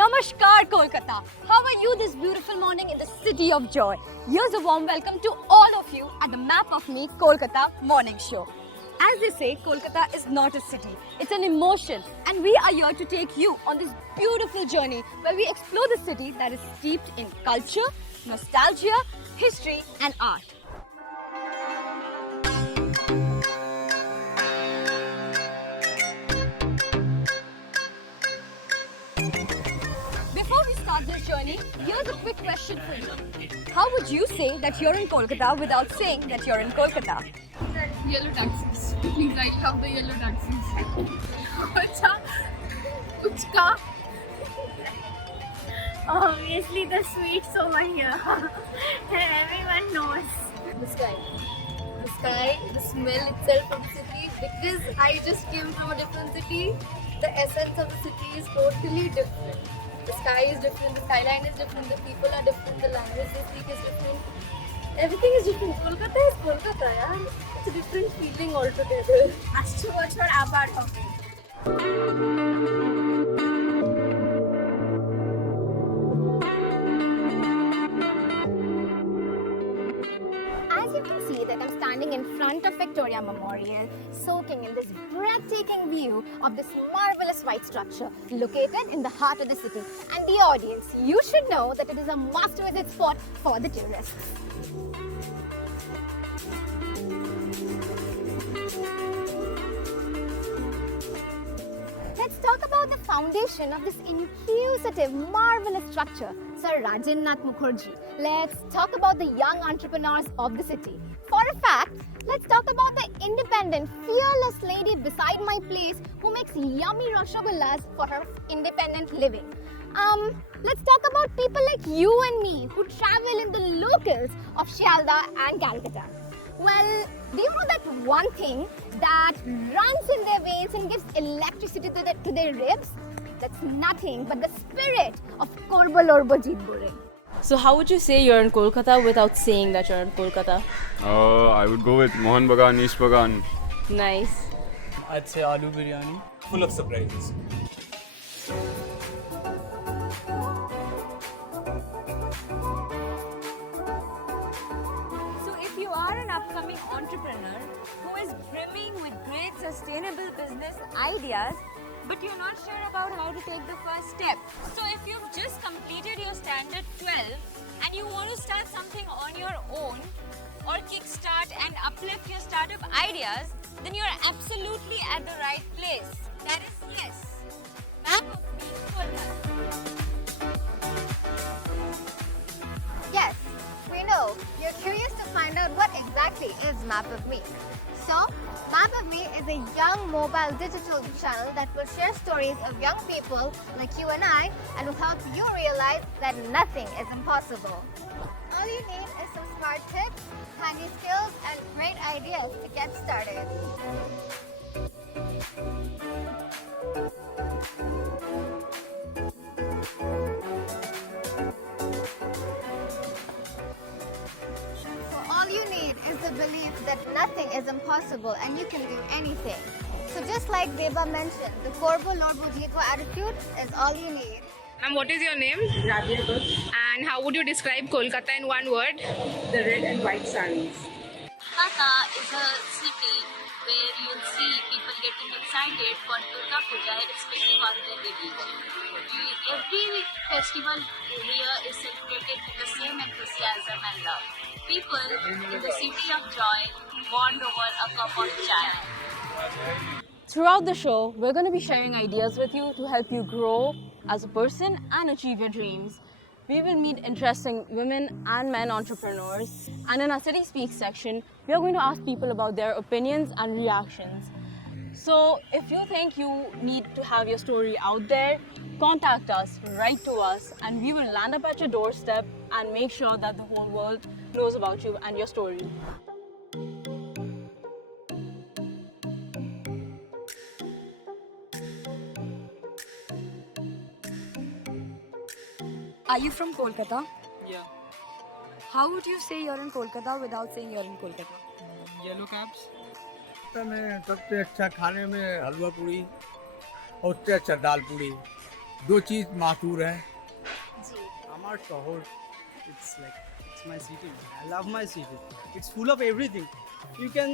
Namaskar, Kolkata. How are you this beautiful morning in the city of joy? Here's a warm welcome to all of you at the Map of Me Kolkata morning show. As they say, Kolkata is not a city, it's an emotion. And we are here to take you on this beautiful journey where we explore the city that is steeped in culture, nostalgia, history, and art. Before we start this journey, here's a quick question for you. How would you say that you're in Kolkata without saying that you're in Kolkata? Yellow taxis. Please, I love the yellow taxis. Acha, uchka. Obviously, the sweets over here. Everyone knows. The sky. The sky, the smell itself of the city. Because I just came from a different city, the essence of the city is totally different. The sky is different, the skyline is different, the people are different, the language they speak is different. Everything is different. Kolkata is Kolkata, yaar. It's a different feeling altogether. আসছে বছর আবার হবে। As you can see that I'm standing in front of Victoria Memorial, soaking in this breathtaking view of this marvelous white structure located in the heart of the city. And the audience, you should know that it is a must-visit spot for the tourists. Let's talk about the foundation of this inquisitive, marvelous structure, Sir Rajendranath Mukherjee. Let's talk about the young entrepreneurs of the city. For a fact, let's talk about the independent, fearless lady beside my place who makes yummy rasagullas for her independent living. Let's talk about people like you and me who travel in the locals of Shialda and Calcutta. Well, do you know that one thing that runs in their veins and gives electricity to their ribs? That's nothing but the spirit of Korbo Lorbo Jeetbore. So how would you say you're in Kolkata without saying that you're in Kolkata? I would go with Mohan Bagan, East Bagan. Nice. I'd say aloo biryani, full of surprises. So if you are an upcoming entrepreneur who is brimming with great sustainable business ideas, but you're not sure about how to take the first step. So if you've just completed your standard 12 and you want to start something on your own or kickstart and uplift your startup ideas, then you're absolutely at the right place. That is yes. Map of Me Kolkata. Yes, we know you're curious to find out what exactly is Map of Me. So, Map of Me is a young mobile digital channel that will share stories of young people like you and I and will help you realize that nothing is impossible. All you need is some smart tips, handy skills, and great ideas to get started. So all you need is the belief that nothing is impossible and you can do anything. So just like Beba mentioned, the Korbo Lorbo Jeetbo attitude is all you need. Ma'am, what is your name? Rabia Bush, And how would you describe Kolkata in one word? the red and white sarees. Kolkata is a city where you'll see people getting excited for Durga Puja irrespective of their religion. Every festival here is celebrated with the same enthusiasm and love. People in the city of joy bond over a cup of chai. Throughout the show, we're going to be sharing ideas with you to help you grow as a person and achieve your dreams. We will meet interesting women and men entrepreneurs. And in our City Speaks section, we are going to ask people about their opinions and reactions. So if you think you need to have your story out there, contact us, write to us, and we will land up at your doorstep and make sure that the whole world knows about you and your story. Are you from Kolkata? Yeah. How would you say you're in Kolkata without saying you're in Kolkata? Yellow cabs. में सबसे अच्छा खाने में हलवा पूड़ी और सबसे अच्छा दाल पूड़ी दो चीज मातूर है আমার শহর it's my city. I love my city. It's full of everything. You can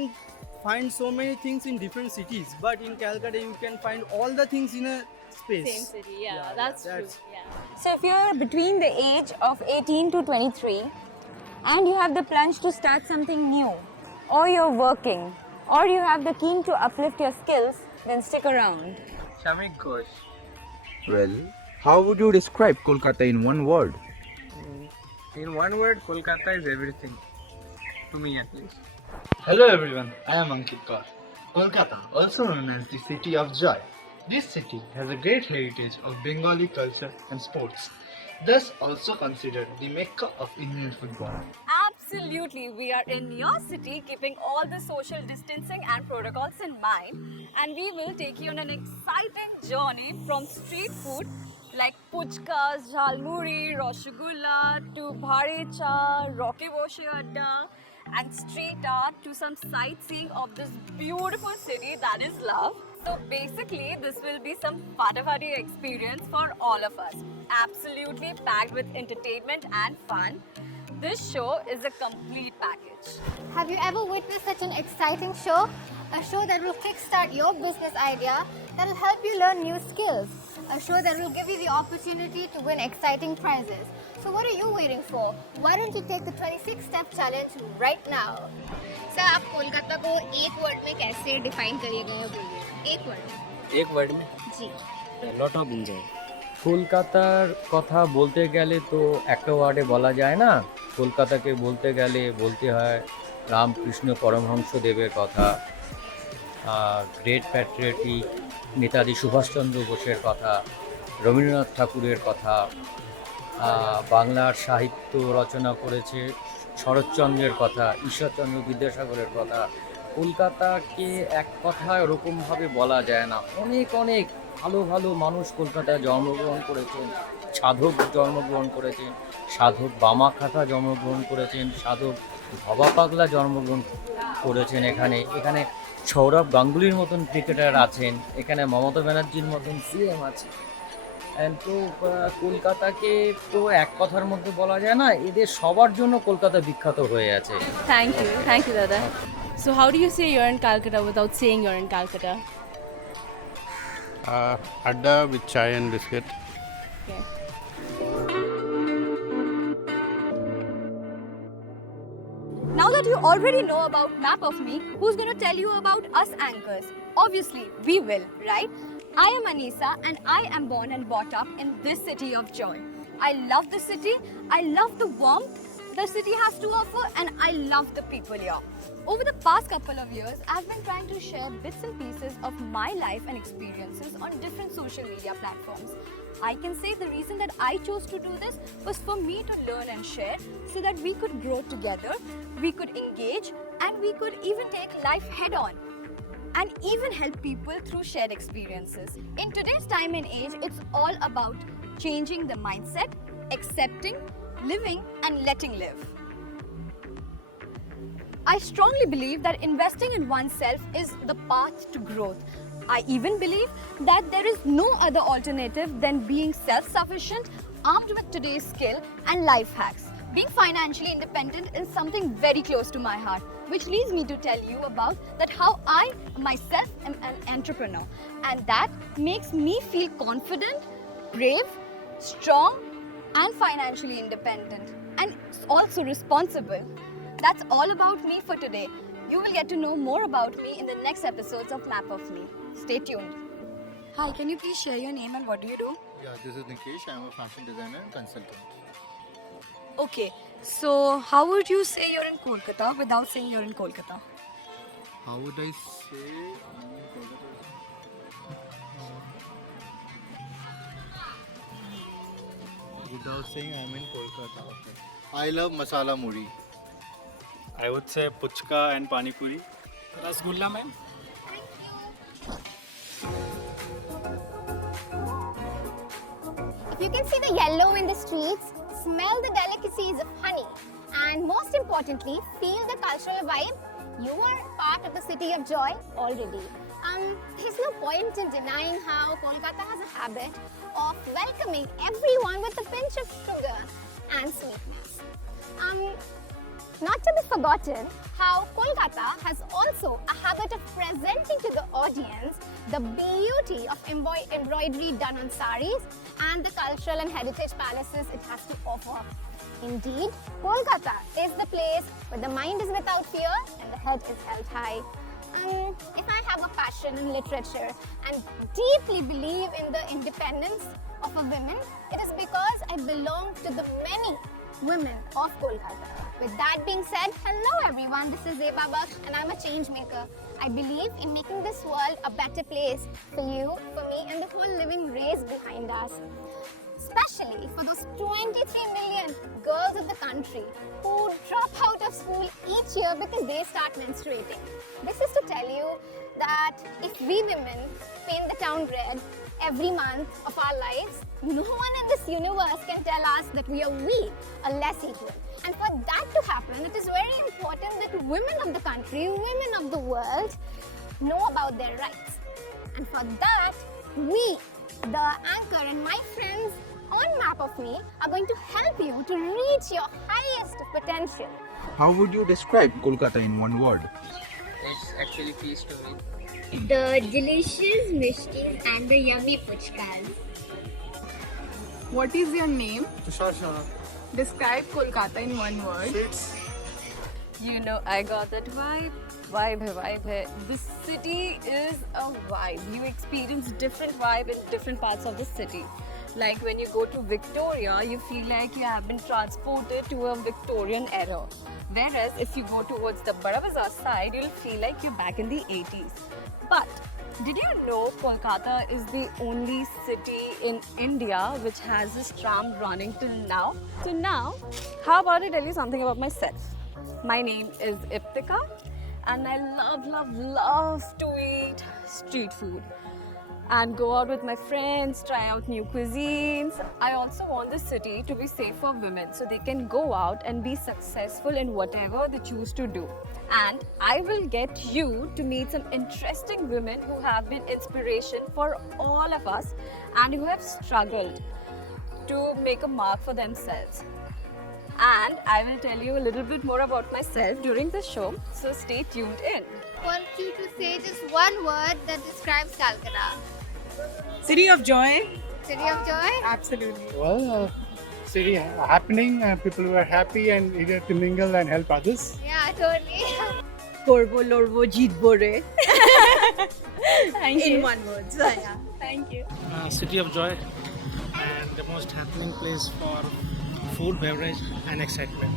find so many things in different cities, but in Calcutta you can find all the things in a space. Same city, yeah, that's true. Yeah. So if you're between the age of 18 to 23 and you have the plunge to start something new, or you're working, or you have the keen to uplift your skills, then stick around. Shamik Ghosh. Well, how would you describe Kolkata in one word? In one word, Kolkata is everything. To me at least. Hello everyone, I am Ankit Kaur. Kolkata, also known as the City of Joy. This city has a great heritage of Bengali culture and sports, thus also considered the Mecca of Indian football. Absolutely, we are in your city keeping all the social distancing and protocols in mind, and we will take you on an exciting journey from street food like puchkas, jhalmuri, rasgulla to bhare cha, Rocky Boshi Adda and street art to some sightseeing of this beautiful city that is love. So basically this will be some party experience for all of us. Absolutely packed with entertainment and fun. This show is a complete package. Have you ever witnessed such an exciting show? A show that will kickstart your business idea, that will help you learn new skills. A show that will give you the opportunity to win exciting prizes. So what are you waiting for? Why don't you take the 26-step challenge right now? Sir आप कोलकाता को एक word में कैसे define करिएगा ये बोलिए एक word एक वर्ड में जी লট অফ এনজয়। কলকাতার কথা বলতে গেলে তো একটা ওয়ার্ডে বলা যায় না, কলকাতাকে বলতে গেলে বলতে হয় রামকৃষ্ণ পরমহংসদেবের কথা, গ্রেট প্যাট্রিয়টিক নেতাজি সুভাষচন্দ্র বোসের কথা, রবীন্দ্রনাথ ঠাকুরের কথা, বাংলার সাহিত্য রচনা করেছে শরৎচন্দ্রের কথা, ঈশ্বরচন্দ্র বিদ্যাসাগরের কথা। কলকাতাকে এক কথায় ওরকমভাবে বলা যায় না, অনেক অনেক ভালো ভালো মানুষ কলকাতায় জন্মগ্রহণ করেছেন, সাধক জন্মগ্রহণ করেছেন, সাধক বামাখাতা জন্মগ্রহণ করেছেন, সাধক ভবা পাগলা জন্মগ্রহণ করেছেন। এখানে এখানে সৌরভ গাঙ্গুলির মতন ক্রিকেটার আছেন, এখানে মমতা ব্যানার্জির মতন সিএম আছে। তো কলকাতাকে তো এক কথার মধ্যে বলা যায় না, এদের সবার জন্য কলকাতা বিখ্যাত হয়ে আছে। Thank you, Dada. So how do you say you're in Calcutta without saying you're in Calcutta? Adda with chai and biscuit. Okay. Now that you already know about Map of Me, who's going to tell you about us anchors? Obviously, we will, right? I am Anisa and I am born and brought up in this city of joy. I love the city, I love the warmth the city has to offer, and I love the people here. Over the past couple of years, I've been trying to share bits and pieces of my life and experiences on different social media platforms. I can say the reason that I chose to do this was for me to learn and share so that we could grow together, we could engage, and we could even take life head on and even help people through shared experiences. In today's time and age, it's all about changing the mindset, accepting, living, and letting live. I strongly believe that investing in oneself is the path to growth. I even believe that there is no other alternative than being self-sufficient, armed with today's skill and life hacks. Being financially independent is something very close to my heart, which leads me to tell you about that how I myself am an entrepreneur, and that makes me feel confident, brave, strong, and financially independent, and also responsible. That's all about me for today. You will get to know more about me in the next episodes of Map of Me. Stay tuned. Hi, can you please share your name and what do you do? Yeah, this is Nikesh. I'm a fashion designer and consultant. Okay, so how would you say you're in Kolkata without saying you're in Kolkata? How would I say I'm in Kolkata? Without saying I'm in Kolkata. I love masala muri. I would say puchka and pani puri. Rasgulla, ma'am. If you can see the yellow in the streets, smell the delicacies of honey, and most importantly, feel the cultural vibe, you are part of the city of joy already. There's no point in denying how Kolkata has a habit of welcoming everyone with a pinch of sugar and sweetness. Not to be forgotten, how Kolkata has also a habit of presenting to the audience the beauty of embroidery done on saris and the cultural and heritage palaces it has to offer. Indeed, Kolkata is the place where the mind is without fear and the head is held high. If I have a passion in literature and deeply believe in the independence of a woman, it is because I belong to the many women of Kolkata. With that being said, hello everyone, this is Zeba Baksh and I'm a change maker. I believe in making this world a better place for you, for me and the whole living race behind us. Especially for those 23 million girls of the country who drop out of school each year because they start menstruating. This is to tell you that if we women paint the town red every month of our lives, no one in this universe can tell us that we are weak or less equal. And for that to happen, it is very important that women of the country, women of the world, know about their rights. And for that, we, the anchor and my friends on Map of Me, are going to help you to reach your highest potential. How would you describe Kolkata in one word? It's actually peace to me. The delicious mishtis and the yummy puchkas. What is your name? Tushar Shah. Describe Kolkata in one word. You know, I got that vibe. Vibe hai. This city is a vibe. You experience different vibe in different parts of the city. Like when you go to Victoria, you feel like you have been transported to a Victorian era. Whereas if you go towards the Bada Bazaar side, you'll feel like you're back in the 80s. But did you know Kolkata is the only city in India which has this tram running till now? So now, how about I tell you something about myself? My name is Iptika and I love to eat street food and go out with my friends, try out new cuisines. I also want the city to be safe for women so they can go out and be successful in whatever they choose to do. And I will get you to meet some interesting women who have been inspiration for all of us and who have struggled to make a mark for themselves. And I will tell you a little bit more about myself during the show, so stay tuned in. I want you to say just one word that describes Calcutta. City of Joy. City of Joy? Absolutely. Well, city happening, people were happy and eager to mingle and help others. Yeah, totally. Korbo, Lorbo, Jeetbo Re. Thank you. In one word. So, yeah. Thank you. City of joy and the most happening place for food, beverage and excitement.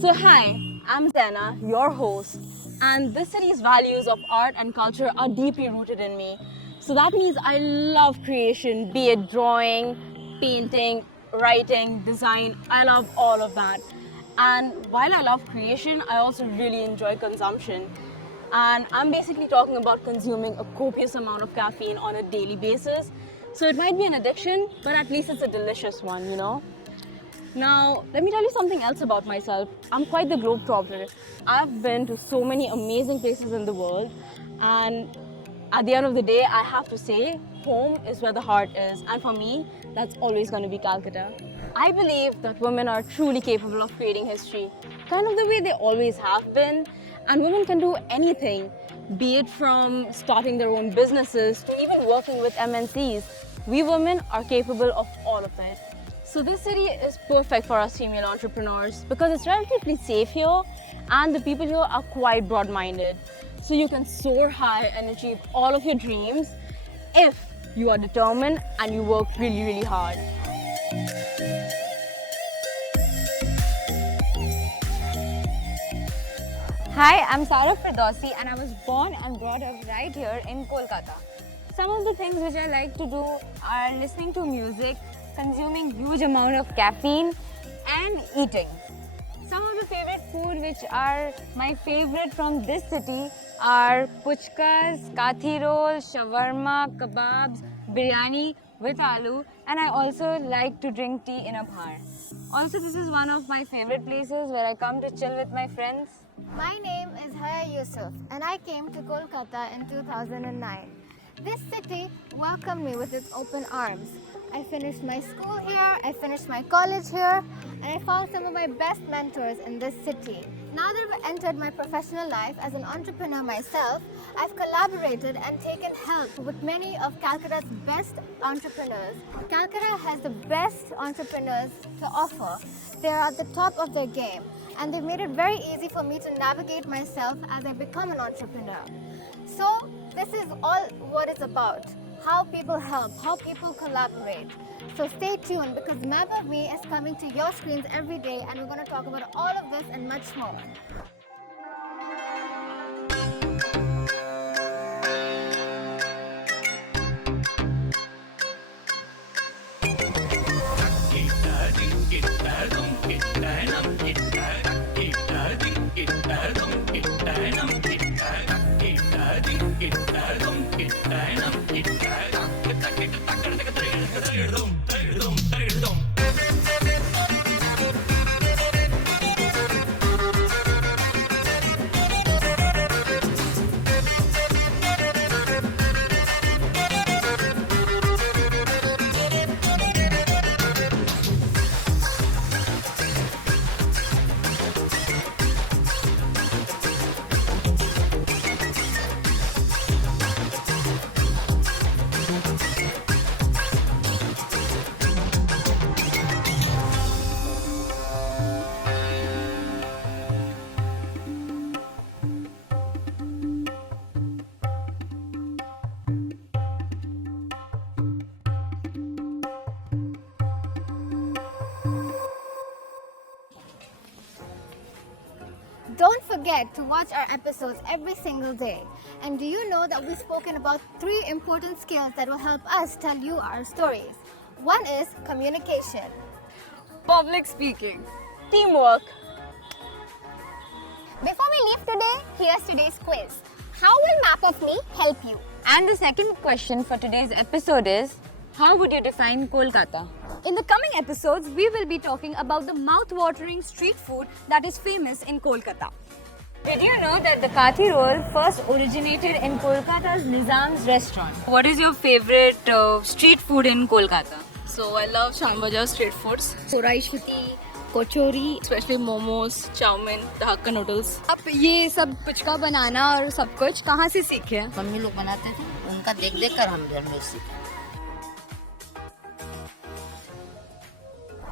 So hi, I'm Zena, your host, and this city's values of art and culture are deeply rooted in me. So that means I love creation, be it drawing, painting, writing, design, I love all of that. And while I love creation, I also really enjoy consumption. And I'm basically talking about consuming a copious amount of caffeine on a daily basis. So it might be an addiction, but at least it's a delicious one, you know? Now, let me tell you something else about myself. I'm quite the globetrotter. I've been to so many amazing places in the world, and at the end of the day, I have to say, home is where the heart is. And for me, that's always going to be Calcutta. I believe that women are truly capable of creating history, kind of the way they always have been. And women can do anything, be it from starting their own businesses to even working with MNCs. We women are capable of all of it. So this city is perfect for us female entrepreneurs because it's relatively safe here and the people here are quite broad-minded. So you can soar high and achieve all of your dreams if you are determined and you work really, really hard. Hi, I'm Sarah Firdausi and I was born and brought up right here in Kolkata. Some of the things which I like to do are listening to music, consuming huge amount of caffeine and eating. Some of the favorite food which are my favorite from this city are puchkas, kathi roll, shawarma, kebabs, biryani with aloo, and I also like to drink tea in a bhar. Also, this is one of my favorite places where I come to chill with my friends. My name is Haya Yusuf and I came to Kolkata in 2009. This city welcomed me with its open arms. I finished my school here, I finished my college here, and I found some of my best mentors in this city. Now that I've entered my professional life as an entrepreneur myself, I've collaborated and taken help with many of Calcutta's best entrepreneurs. Calcutta has the best entrepreneurs to offer. They are at the top of their game, and they've made it very easy for me to navigate myself as I become an entrepreneur. So, this is all what it's about. How people help, how people collaborate. So stay tuned because Map of Me is coming to your screens every day and we're going to talk about all of this and much more. Don't forget to watch our episodes every single day. And do you know that we've spoken about 3 important skills that will help us tell you our stories? One is communication, Public speaking, teamwork. Before we leave today, here's today's quiz. How will Map of Me help you? And the second question for today's episode is, how would you define Kolkata? In the coming episodes, we will be talking about the mouth-watering street food that is famous in Kolkata. Did you know that the Kathi roll first originated in Kolkata's Nizam's restaurant? What is your favorite street food in Kolkata? So I love Shambaja street foods. Sorai shiti, kochori, Especially momos, chowmin, the Hakka noodles. आप ये सब पुचका बनाना और सब कुछ कहाँ से सीखे? Mummy लोग बनाते थे, उनका देख देख कर हम घर में सीखे.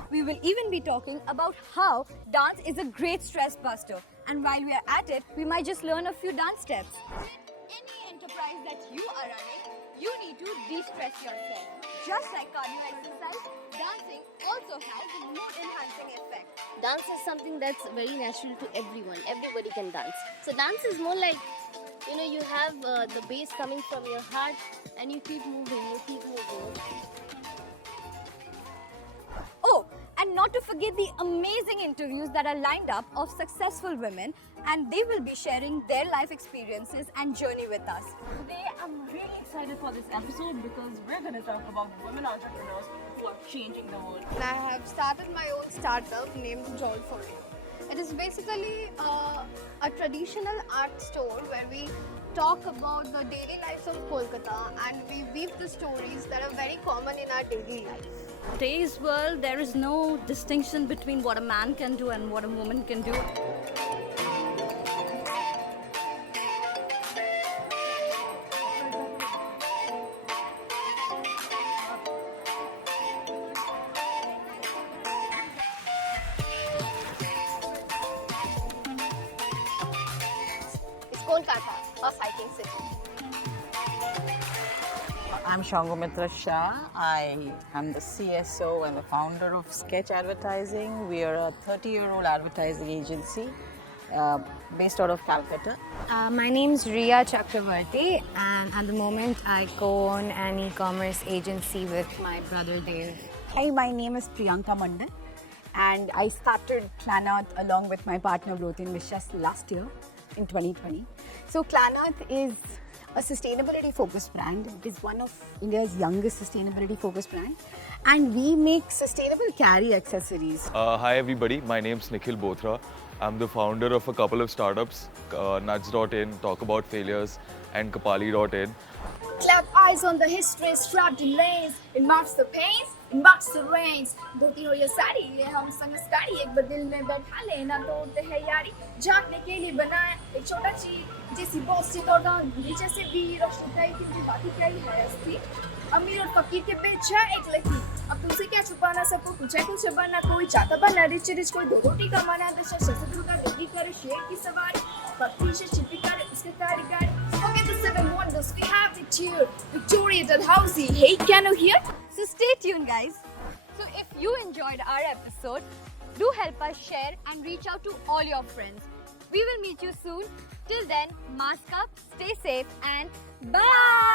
We will even be talking about how dance is a great stress buster. And while we are at it, we might just learn a few dance steps. In any enterprise that you are running, you need to de-stress yourself. Just like cardio exercise, dancing also has a mood-enhancing effect. Dance is something that's very natural to everyone. Everybody can dance. So dance is more like, you have the bass coming from your heart and you keep moving, Oh, and not to forget the amazing interviews that are lined up of successful women, and they will be sharing their life experiences and journey with us. Today, I'm really excited for this episode because we're going to talk about women entrepreneurs who are changing the world. I have started my own startup named Jolt for You. It is basically a traditional art store where we talk about the daily lives of Kolkata and we weave the stories that are very common in our daily life. In today's world, there is no distinction between what a man can do and what a woman can do. It's Kolkata, a cycling city. I'm Shangomitra Shah. I am the CSO and the founder of Sketch Advertising. We are a 30-year-old advertising agency based out of Calcutta. My name is Riya Chakravarti, and at the moment I co-own an e-commerce agency with my brother Dave. Hi, my name is Priyanka Mandal, and I started Klanath along with my partner Brotin Vishwas last year in 2020. So Klanath is a sustainability focused brand. It is one of India's youngest sustainability focused brand, and we make sustainable carry accessories. Hi everybody, my name's Nikhil Bothra. I'm the founder of a couple of startups, Nuts.in, Talk About Failures, and Kapali.in. Clap eyes on the history, strapped in lanes. It marks the pains, it marks the rains. धोती हो या साड़ी, ये हम संस्कारी एक बदिल में बैठा लेना तोड़ते हैं यारी. झांकने के लिए बनाया एक छोटा चीज, जैसी बॉस से दौड़ा नीचे से भी रोशनी था क्योंकि बाकी क्या ही है असली. अमीर और फकीर के बीच है एक लकीर. अब तुमसे क्या छुपाना, सबको कुछ है कुछ बनना. कोई चाहता बना रिच रिच, कोई दो रोटी कमाना. दशा शस्त्र का डिग्री करे शेर की सवारी, पत्नी से शिल्पी करे उसके कारीगरी. Forget the 7 wonders, we have it here. Victoria Dalhousie, hey, can you hear? So stay tuned, guys. So if you enjoyed our episode, do help us share and reach out to all your friends. We will meet you soon. Till then, mask up, stay safe, and bye!